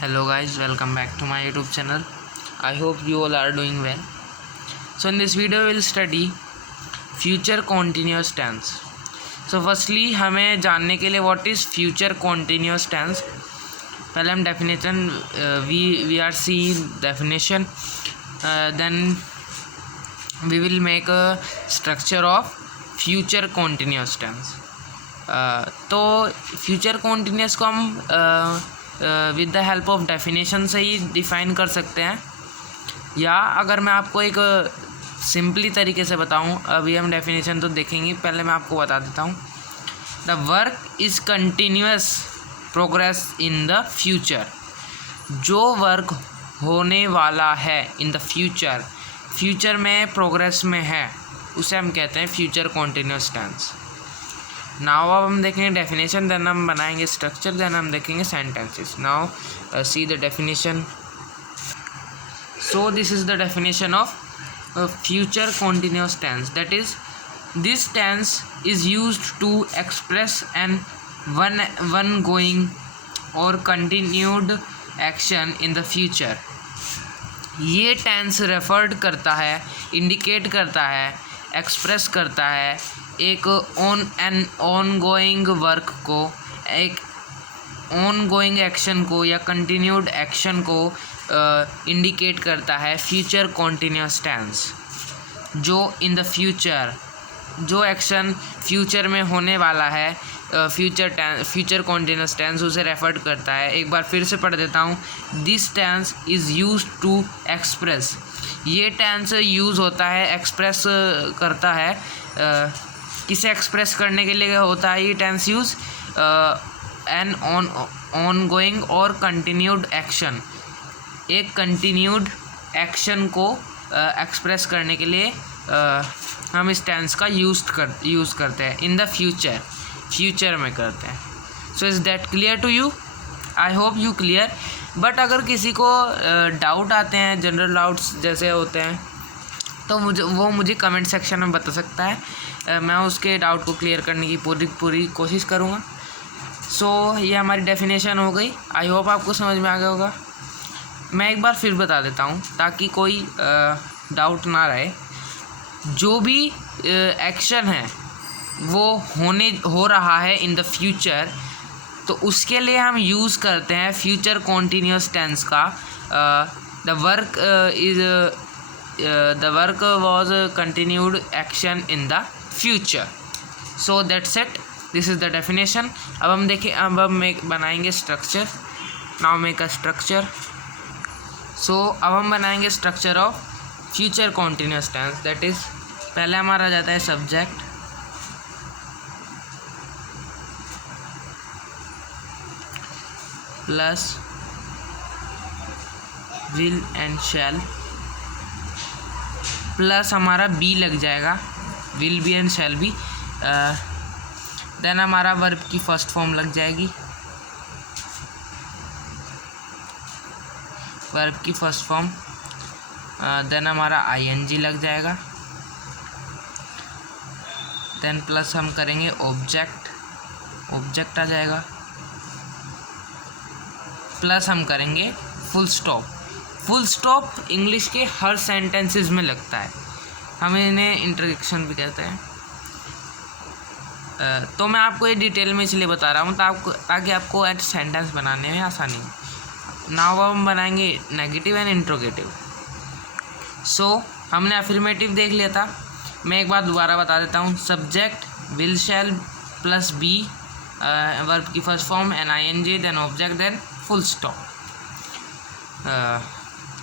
Hello guys, welcome back to my YouTube channel. I hope you all are doing well. So in this video we will study future continuous tense. So firstly हमें जानने के लिए what is future continuous tense. पहले हम definition we are seeing definition, then we will make a structure of future continuous tense. तो future continuous को हम with the help of definition से ही डिफ़ाइन कर सकते हैं, या अगर मैं आपको एक सिंपली तरीके से बताऊं, अभी हम डेफिनेशन तो देखेंगे, पहले मैं आपको बता देता हूं। The work is continuous progress in the future. जो वर्क होने वाला है इन द फ्यूचर, फ्यूचर में प्रोग्रेस में है, उसे हम कहते हैं फ्यूचर कॉन्टीन्यूस टेंस। नाउ अब हम देखेंगे डेफिनेशन, देन हम बनाएंगे स्ट्रक्चर, देन हम देखेंगे sentences. Now see the definition. So this is the definition of future continuous tense, that is this tense is used to express an ongoing और continued action in the future. ये tense referred करता है, indicate करता है, express करता है एक on going work को, एक ऑन गोइंग एक्शन को या कंटिन्यूड एक्शन को इंडिकेट करता है फ्यूचर कॉन्टिन्यूस टेंस। जो इन द फ्यूचर, जो एक्शन फ्यूचर में होने वाला है, फ्यूचर कॉन्टिन्यूस टेंस उसे रेफर करता है। एक बार फिर से पढ़ देता हूँ। This tense is use to express. ये टेंस यूज़ होता है, एक्सप्रेस करता है, किसे एक्सप्रेस करने के लिए होता है ये tense use? An ongoing और कंटिन्यूड एक्शन, एक कंटिन्यूड एक्शन को एक्सप्रेस करने के लिए हम इस टेंस का यूज़ करते हैं इन द फ्यूचर, फ्यूचर में करते हैं। So is that clear to you? I hope you clear. But अगर किसी को डाउट आते हैं, जनरल डाउट्स जैसे होते हैं, तो मुझे कमेंट सेक्शन में बता सकता है, मैं उसके डाउट को क्लियर करने की पूरी कोशिश करूँगा। सो ये हमारी डेफिनेशन हो गई। आई होप आपको समझ में आ गया होगा। मैं एक बार फिर बता देता हूँ ताकि कोई डाउट ना रहे। जो भी एक्शन है वो हो रहा है इन द फ्यूचर, तो उसके लिए हम यूज़ करते हैं फ्यूचर कॉन्टीन्यूस टेंस का। The work was continued action in the future. So that's it, this is the definition. अब हम देखें, अब हम बनाएंगे structure. Now make a structure. सो अब हम बनाएंगे structure of future continuous tense, that is पहले हमारा आ जाता है subject, plus will and shall, plus हमारा बी लग जाएगा, will be and shall be. Then हमारा वर्ब की फर्स्ट फॉर्म लग जाएगी, वर्ब की फर्स्ट फॉर्म। देन हमारा आईएनजी लग जाएगा। देन प्लस हम करेंगे ऑब्जेक्ट आ जाएगा। प्लस हम करेंगे full stop. Full stop English के हर सेंटेंसेस में लगता है, हम इन्हें इंटरजेक्शन भी कहते हैं। तो मैं आपको ये डिटेल में इसलिए बता रहा हूँ ताकि आपको एट सेंटेंस बनाने में आसानी हो। नाउ हम बनाएंगे नेगेटिव एंड इंट्रोगेटिव। सो हमने अफर्मेटिव देख लिया था, मैं एक बार दोबारा बता देता हूँ। Subject will shall plus be, verb की first form and ING, then object, then full stop.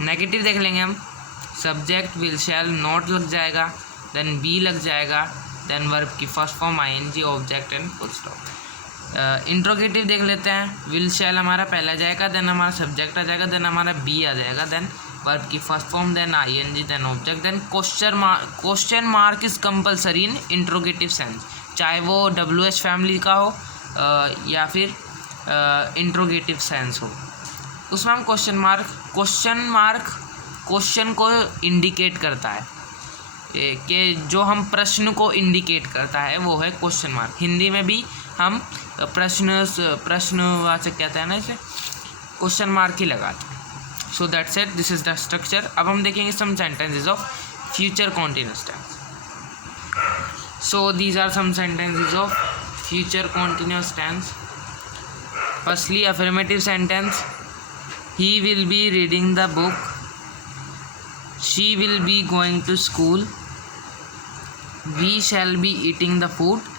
Negative देख लेंगे हम। सब्जेक्ट विल शैल नॉट लग जाएगा, देन बी लग जाएगा, देन वर्ब की first form ING, object and full stop. Interrogative देख लेते हैं। विल शैल हमारा पहला जाएगा, देन हमारा सब्जेक्ट आ जाएगा, देन हमारा बी आ जाएगा, देन वर्ब की first form, then ING, then object, then question mark is compulsory in interrogative sense, चाहे वो WH फैमिली का हो या फिर इंट्रोगेटिव सेंस हो। उसमें हम क्वेश्चन को इंडिकेट करता है, कि जो हम प्रश्न को इंडिकेट करता है वो है क्वेश्चन मार्क। हिंदी में भी हम प्रश्नवाचक कहते हैं ना इसे, क्वेश्चन मार्क ही लगाते हैं. So that's it, this is the structure. अब हम देखेंगे some sentences of future continuous tense. So these are some sentences of future continuous tense. Firstly affirmative sentence, he will be reading the book, she will be going to school, we shall be eating the food,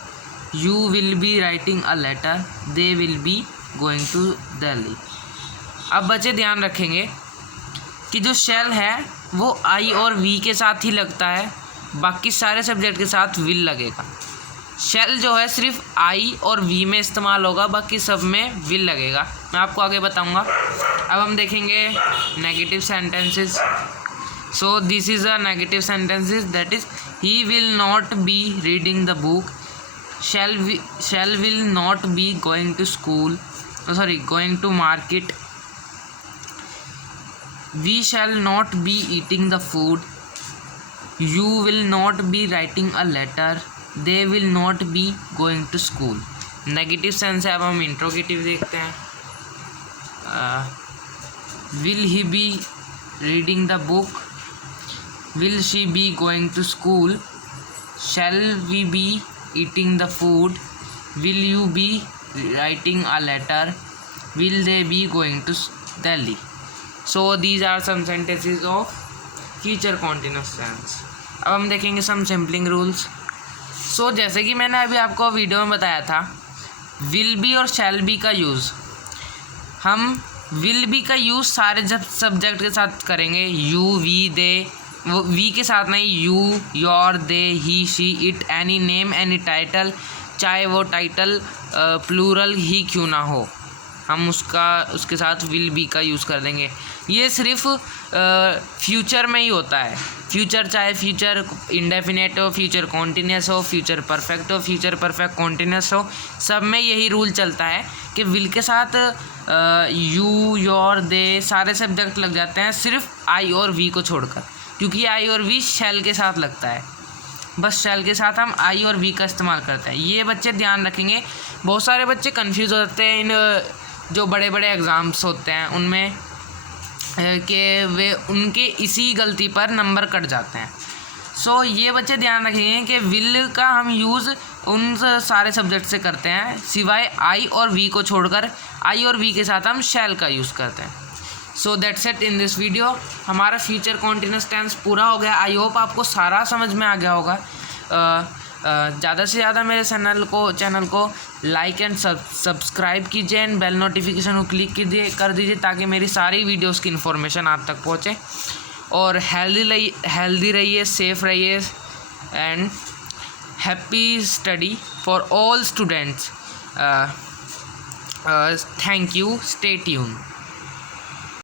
you will be writing a letter, they will be going to Delhi. अब बच्चे ध्यान रखेंगे कि जो shall है वो I और V के साथ ही लगता है, बाकी सारे सब्जेक्ट के साथ will लगेगा. शेल जो है सिर्फ आई और वी में इस्तेमाल होगा, बाकी सब में विल लगेगा. मैं आपको आगे बताऊंगा. अब हम देखेंगे negative sentences. So this is a negative sentences, that is he will not be reading the book, she'll will not be going to school, sorry going to market, we shall not be eating the food, you will not be writing a letter, they will not be going to school. Negative sense है. अब हम interrogative देखते हैं. Will he be reading the book, will she B going to school, shall we be eating the food, will you be writing a letter, will they be going to Delhi. So these are some sentences of future continuous tense. अब हम देखेंगे सम सिंपलिंग rules. सो जैसे कि मैंने अभी आपको video में बताया था, विल बी और शैल बी का यूज़, हम विल बी का यूज़ सारे जब सब्जेक्ट के साथ करेंगे. यू वी दे, वो वी के साथ नहीं, you your they he she it any name any title, चाहे वो टाइटल प्लूरल ही क्यों ना हो, हम उसके साथ विल बी का यूज़ कर देंगे. ये सिर्फ फ्यूचर में ही होता है. फ्यूचर चाहे फ्यूचर इंडेफिनेट हो, फ्यूचर कॉन्टिन्यूस हो, फ्यूचर परफेक्ट हो, फ्यूचर परफेक्ट कॉन्टिन्यूस हो, सब में यही रूल चलता है कि विल के साथ यू योर दे सारे सब्जेक्ट लग जाते हैं, सिर्फ आई और वी को छोड़कर, क्योंकि आई और वी शैल के साथ लगता है. बस शैल के साथ हम आई और वी का इस्तेमाल करते हैं. ये बच्चे ध्यान रखेंगे. बहुत सारे बच्चे कंफ्यूज हो जाते हैं इन जो बड़े बड़े एग्ज़ाम्स होते हैं उनमें, कि वे उनके इसी गलती पर नंबर कट जाते हैं. सो ये बच्चे ध्यान रखेंगे कि विल का हम यूज़ उन सारे सब्जेक्ट से करते हैं सिवाय आई और वी को छोड़कर. आई और वी के साथ हम शैल का यूज़ करते हैं. So that's it in this video. हमारा फ्यूचर कॉन्टिन्यूअस टेंस पूरा हो गया. आई होप आपको सारा समझ में आ गया होगा. ज़्यादा से ज़्यादा मेरे चैनल को लाइक एंड सब्सक्राइब कीजिए एंड बेल नोटिफिकेशन को क्लिक कर दीजिए ताकि मेरी सारी वीडियोस की इन्फॉर्मेशन आप तक पहुँचे. और हेल्दी रहिए, सेफ रहिए and happy study for all students. Thank you. Stay tune.